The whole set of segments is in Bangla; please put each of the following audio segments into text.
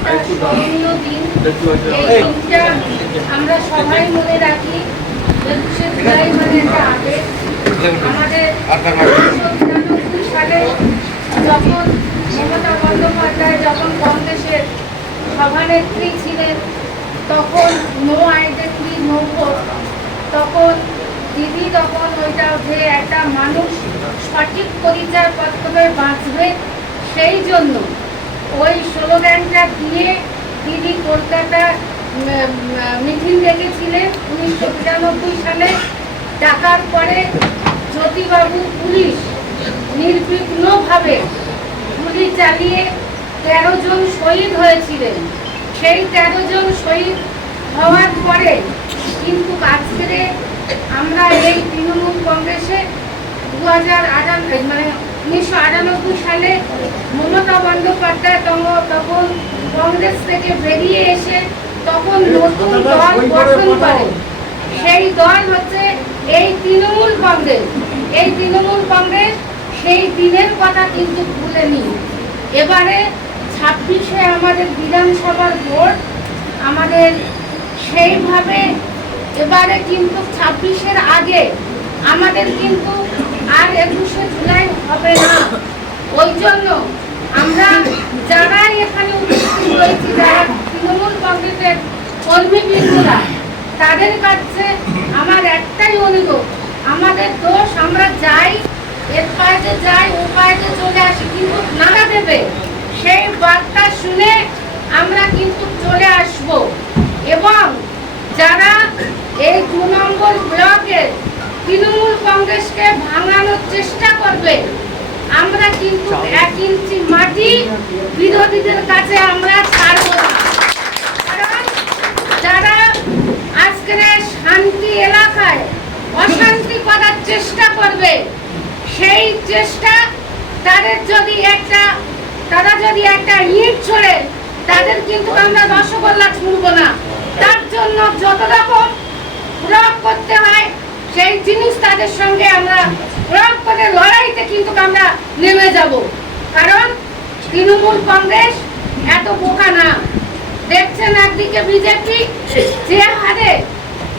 দিন এই দিনটা আমরা সবাই মনে রাখি একুশে মানে একটা আবেগ আমাদের উনিশশো তিরানব্বই সালে যখন মমতা বন্দ্যোপাধ্যায় যখন কংগ্রেসের সভানেত্রী ছিলেন তখন নো আইডেন্টি নো তখন দিদি তখন ওইটা যে একটা মানুষ সঠিক পরিচয় পত্রে বাঁচবে সেই জন্য ওই স্লোগানটা দিয়ে তিনি কলকাতা মিটিং ডেকেছিলেন উনিশশো বিরানব্বই সালে। ডাকার পরে জ্যোতিবাবু পুলিশ নির্বিঘ্নভাবে গুলি চালিয়ে তেরো জন শহীদ হয়েছিলেন। সেই তেরো জন শহীদ হওয়ার পরে কিন্তু আজকে আমরা এই তৃণমূল কংগ্রেসে দু হাজার আঠারো মানে উনিশশো আটানব্বই সালে মমতা বন্দ্যোপাধ্যায় তখন কংগ্রেস থেকে বেরিয়ে এসে তখন নতুন দল গঠন করে। সেই দল হচ্ছে এই তৃণমূল কংগ্রেস। এই তৃণমূল কংগ্রেস সেই দিনের কথা কিন্তু ভুলেনি এবারে ছাব্বিশে আমাদের বিধানসভার ভোট আমাদের সেইভাবে এবারে কিন্তু ছাব্বিশের আগে আমাদের কিন্তু আর একুশে জুলাই হবে না। ওই জন্য আমরা যারাই এখানে উপস্থিত রয়েছি যারা তৃণমূল কংগ্রেসের কর্মীবৃন্দরা তাদের কাছে আমার একটাই অনুরোধ, আমাদের দোষ আমরা যাই, এর পায়ে যাই, ও পায়ে চলে আসি, কিন্তু নানা দেবে সেই বার্তা শুনে আমরা কিন্তু চলে আসব। এবং যারা এই দু নম্বর ব্লকের তৃণমূল কংগ্রেসকে ভাঙানোর চেষ্টা করবে আমরা কিন্তু এক ইঞ্চি মাটি বিরোধীদের কাছে আমরা ছাড়ব কারণ যারা আজকের শান্তি এলাকায় অশান্তি করার চেষ্টা করবে সেই চেষ্টা তাদের যদি একটা তারা যদি একটা ইট ছড়ে তাদের কিন্তু আমরা রসগোল্লা ছুঁড়ব না। তার জন্য যত রকম প্রয়োগ করতে হয় সেই জিনিস তাদের সঙ্গে আমরা করে লড়াইতে কিন্তু আমরা নেমে যাব। কারণ তৃণমূল কংগ্রেস এত বোকা না। দেখছেন একদিকে বিজেপি, যে হারে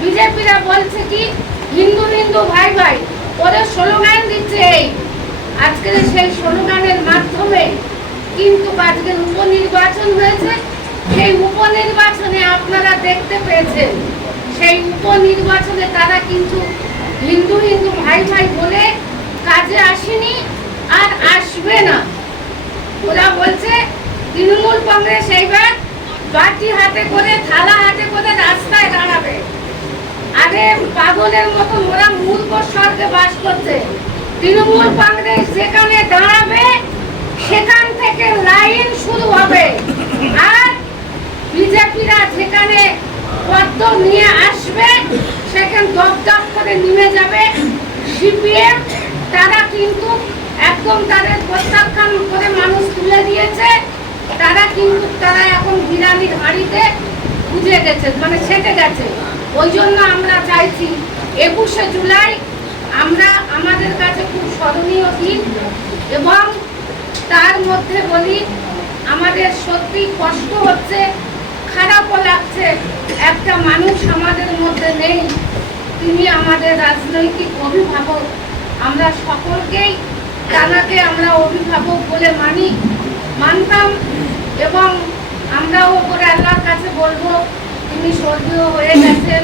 বিজেপিরা বলছে কি, হিন্দু হিন্দু ভাই ভাই, ওদের স্লোগান দিচ্ছে এই। আজকের সেই স্লোগানের মাধ্যমে কিন্তু আজকের উপনির্বাচন হয়েছে। সেই উপনির্বাচনে আপনারা দেখতে পেয়েছেন, সেই উপনির্বাচনে তারা কিন্তু হিন্দু হিন্দু ভাই ভাই বলে কাজে আসেনি আর আসবে না। ওরা বলছে, তৃণমূল কংগ্রেস এইবার বাটি হাতে করে, থালা হাতে করে রাস্তায় দাঁড়াবে। আরে পাগলের মতো ওরা মূর্খ স্বর্গে বাস করছে। তৃণমূল কংগ্রেস যেখানে দাঁড়াবে, সেখান থেকে লাইন শুরু হবে। আর বিজেপিরা যেখানে পদ্ম নিয়ে আসবে সেখানে দপ দপ করে নেমে যাবে। সিপিএম, তারা কিন্তু একদম তাদের প্রত্যাখ্যান করে মানুষ তুলে দিয়েছে। তারা কিন্তু, তারা এখন বিরানির হাড়িতে বুঝে গেছে মানে ছেটে গেছে। ওই জন্য আমরা চাইছি, একুশে জুলাই আমরা আমাদের কাছে খুব স্মরণীয় দিন এবং তার মধ্যে বলি, আমাদের সত্যি কষ্ট হচ্ছে, খারাপও লাগছে। একটা মানুষ আমাদের মধ্যে নেই, তিনি আমাদের রাজনৈতিক অভিভাবক। আমরা সকলকেই তানাকে আমরা অভিভাবক বলে মানি, মানতাম এবং আমরাও ওপরে আল্লাহর কাছে বলব, তিনি স্বর্গীয় হয়ে গেছেন,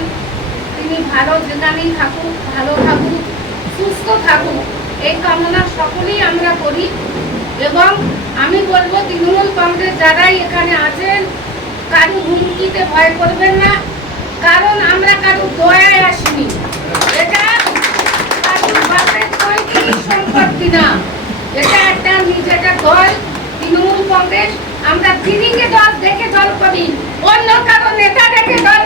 তিনি ভালো যেখানেই থাকুক, ভালো থাকুক, সুস্থ থাকুক, এই কামনা সকলেই আমরা করি। এবং আমি বলব, তৃণমূল কংগ্রেস যারাই এখানে আছেন কারও হুমকিতে ভয় করবেন না। কারণ আমরা কারও দয়ায় আসিনি। এটা এটা একটা দল, তৃণমূল আমরা দিদিকে দল দেখে দল করি। অন্য কারও নেতা দেখে দল